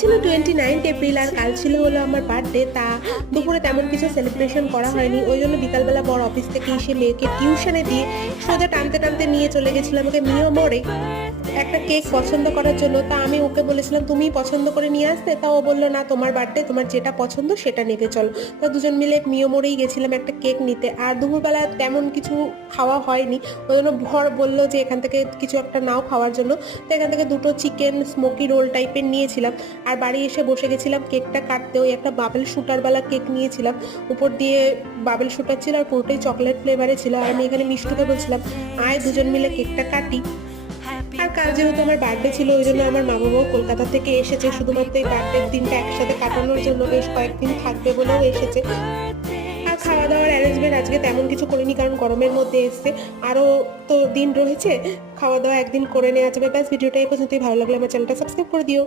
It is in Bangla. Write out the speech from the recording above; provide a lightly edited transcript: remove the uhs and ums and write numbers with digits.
ছিল 29 এপ্রিল আর কাল ছিল হলো আমার বার্থডে। তা দুপুরে তেমন কিছু সেলিব্রেশন করা হয়নি, ওই জন্য বিকালবেলা বড় অফিস থেকে এসে মেয়েকে টিউশনে দিয়ে সোজা টানতে টানতে নিয়ে চলে গেছিলাম ওকে মিও মোড়ে একটা কেক পছন্দ করার জন্য। তা আমি ওকে বলেছিলাম তুমি পছন্দ করে নিয়ে আসতে, তা ও বললো না তোমার বার্থডে, তোমার যেটা পছন্দ সেটা নেবে চলো। তা দুজন মিলে মিও মোড়েই গেছিলাম একটা কেক নিতে। আর দুপুরবেলা তেমন কিছু খাওয়া হয়নি, ওই জন্য ভর বললো যে এখান থেকে কিছু একটা নাও খাওয়ার জন্য। তো এখান থেকে দুটো চিকেন স্মোকি রোল টাইপের নিয়েছিলাম। আর বাড়ি এসে বসে গেছিলাম কেকটা কাটতে। ওই একটা বাবেল শুটারওয়ালা কেক নিয়েছিলাম, উপর দিয়ে বাবেল শুটার ছিল আর পুরোটাই চকলেট ফ্লেভারে ছিল। আর আমি এখানে মিষ্টুকে বলছিলাম আয় দুজন মিলে কেকটা কাটি। আর কাল যেহেতু আমার বার্থডে ছিল ওই জন্য আমার মা বাবাও কলকাতা থেকে এসেছে শুধুমাত্র এই বার্থডের দিনটা একসাথে কাটানোর জন্য, বেশ কয়েকদিন থাকবে বলেও এসেছে। আর খাওয়া দাওয়ার অ্যারেঞ্জমেন্ট আজকে তেমন কিছু করিনি, কারণ গরমের মধ্যে এসছে, আরও তো দিন রয়েছে, খাওয়া দাওয়া একদিন করে নেওয়া যাবে। ব্যাস ভিডিওটা এই পর্যন্তই। ভালো লাগলে আমার চ্যানেলটা সাবস্ক্রাইব করে দিও।